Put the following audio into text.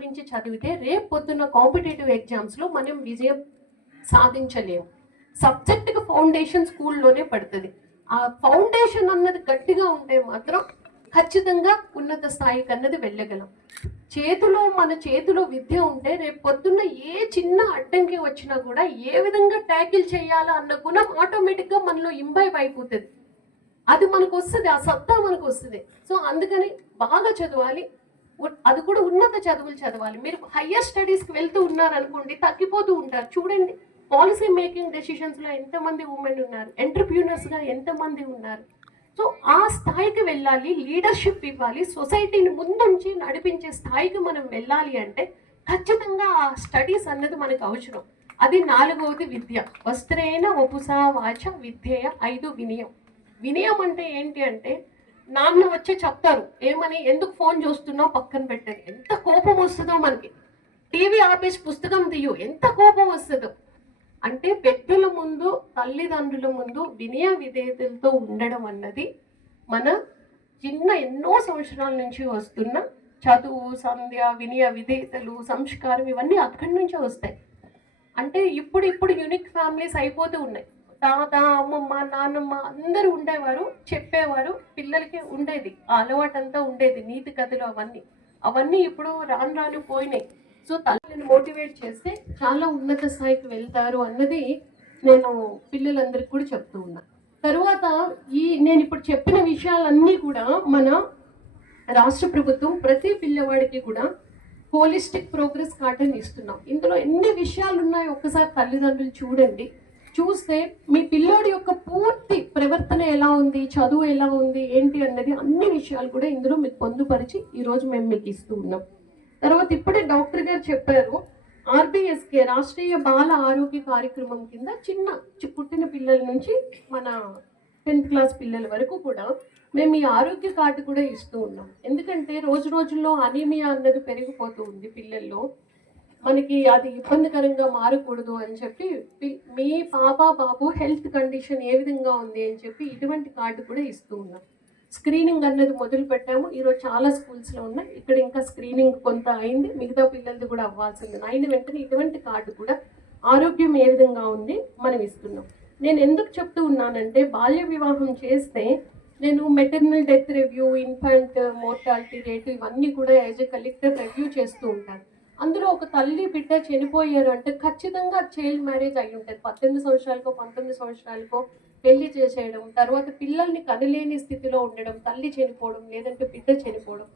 గురించి చదివితే రేపు పొద్దున్న కాంపిటేటివ్ ఎగ్జామ్స్లో మనం విజయం సాధించలేము సబ్జెక్ట్కి ఫౌండేషన్ స్కూల్లోనే పడుతుంది. ఆ ఫౌండేషన్ అన్నది గట్టిగా ఉంటే మాత్రం ఖచ్చితంగా ఉన్నత స్థాయికి అన్నది వెళ్ళగలం. చేతిలో మన చేతిలో విద్య ఉంటే రేపు పొద్దున్న ఏ చిన్న అడ్డంకి వచ్చినా కూడా ఏ విధంగా ట్యాకిల్ చేయాలా అన్న గుణం ఆటోమేటిక్గా మనలో ఇంబైబ్ అయిపోతుంది. అది మనకు వస్తుంది ఆ సత్తా మనకు వస్తుంది. సో అందుకని బాగా చదవాలి. అది కూడా ఉన్నత చదువులు చదవాలి. మీరు హయ్యర్ స్టడీస్కి వెళ్తూ ఉన్నారనుకోండి తగ్గిపోతూ ఉంటారు. చూడండి పాలసీ మేకింగ్ డెసిషన్స్లో ఎంతమంది ఉమెన్ ఉన్నారు ఎంటర్ప్రీనర్స్గా ఎంతమంది ఉన్నారు. సో ఆ స్థాయికి వెళ్ళాలి లీడర్షిప్ ఇవ్వాలి. సొసైటీని ముందుంచి నడిపించే స్థాయికి మనం వెళ్ళాలి అంటే ఖచ్చితంగా ఆ స్టడీస్ అన్నది మనకు అవసరం. అది నాలుగవది విద్య. వస్త్రేణ వపుసా వాచ విద్యయ ఐదు వినయం. వినయం అంటే ఏంటి అంటే నాన్న వచ్చి చెప్తారు ఏమని? ఎందుకు ఫోన్ చూస్తున్నావు? పక్కన పెట్టని. ఎంత కోపం వస్తుందో మనకి. టీవీ ఆపేసి పుస్తకం తీయు ఎంత కోపం వస్తుందో. అంటే పెద్దల ముందు తల్లిదండ్రుల ముందు వినయ విధేయతలతో ఉండడం అన్నది మన చిన్న ఎన్నో సంవత్సరాల నుంచి వస్తున్న చదువు సంధ్య వినయ విధేయతలు సంస్కారం ఇవన్నీ అక్కడి నుంచే వస్తాయి. అంటే ఇప్పుడు ఇప్పుడు యూనిక్ ఫ్యామిలీస్ అయిపోతూ ఉన్నాయి. తాత అమ్మమ్మ నాన్నమ్మ అందరూ ఉండేవారు చెప్పేవారు. పిల్లలకి ఉండేది ఆ అలవాటంతా ఉండేది నీతి కథలు అవన్నీ. అవన్నీ ఇప్పుడు రాను రాను పోయినాయి. సో తల్లిని మోటివేట్ చేస్తే చాలా ఉన్నత స్థాయికి వెళ్తారు అన్నది నేను పిల్లలందరికీ కూడా చెప్తూ ఉన్నా. తర్వాత ఈ నేను ఇప్పుడు చెప్పిన విషయాలన్నీ కూడా మన రాష్ట్ర ప్రభుత్వం ప్రతి పిల్లవాడికి కూడా హోలిస్టిక్ ప్రోగ్రెస్ కార్డ్ అని ఇస్తున్నాం. ఇందులో ఎన్ని విషయాలు ఉన్నాయో ఒక్కసారి తల్లిదండ్రులు చూడండి. చూస్తే మీ పిల్లోడి యొక్క పూర్తి ప్రవర్తన ఎలా ఉంది చదువు ఎలా ఉంది ఏంటి అన్నది అన్ని విషయాలు కూడా ఇందులో మీకు పొందుపరిచి ఈరోజు మేము మీకు ఇస్తూ ఉన్నాం. తర్వాత ఇప్పుడే డాక్టర్ గారు చెప్పారు ఆర్బిఎస్కే రాష్ట్రీయ బాల ఆరోగ్య కార్యక్రమం కింద చిన్న చి- పుట్టిన పిల్లల నుంచి మన టెన్త్ క్లాస్ పిల్లల వరకు కూడా మేము ఈ ఆరోగ్య కార్డు కూడా ఇస్తూ ఉన్నాం. ఎందుకంటే రోజు రోజుల్లో అనీమియా అన్నది పెరిగిపోతూ ఉంది పిల్లల్లో. మనకి అది ఇబ్బందికరంగా మారకూడదు అని చెప్పి మీ పాప బాబు హెల్త్ కండిషన్ ఏ విధంగా ఉంది అని చెప్పి ఇటువంటి కార్డు కూడా ఇస్తూ ఉన్నాం. స్క్రీనింగ్ అన్నది మొదలు పెట్టాము. ఈరోజు చాలా స్కూల్స్లో ఉన్నాయి. ఇక్కడ ఇంకా స్క్రీనింగ్ కొంత అయింది. మిగతా పిల్లలది కూడా అవ్వాల్సింది. అయిన వెంటనే ఇటువంటి కార్డు కూడా ఆరోగ్యం ఏ విధంగా ఉంది మనం ఇస్తున్నాం. నేను ఎందుకు చెప్తూ ఉన్నానంటే బాల్య వివాహం చేస్తే నేను maternal death review infant mortality rate ఇవన్నీ కూడా యాజ్ ఎ కలెక్టర్ రివ్యూ చేస్తూ ఉంటాను. అందులో ఒక తల్లి బిడ్డ చనిపోయారు అంటే ఖచ్చితంగా చైల్డ్ మ్యారేజ్ అయి ఉంటుంది. పద్దెనిమిది సంవత్సరాలకో పంతొమ్మిది సంవత్సరాలకో పెళ్ళి చేసేయడం తర్వాత పిల్లల్ని కనలేని స్థితిలో ఉండడం తల్లి చనిపోవడం లేదంటే బిడ్డ చనిపోవడం.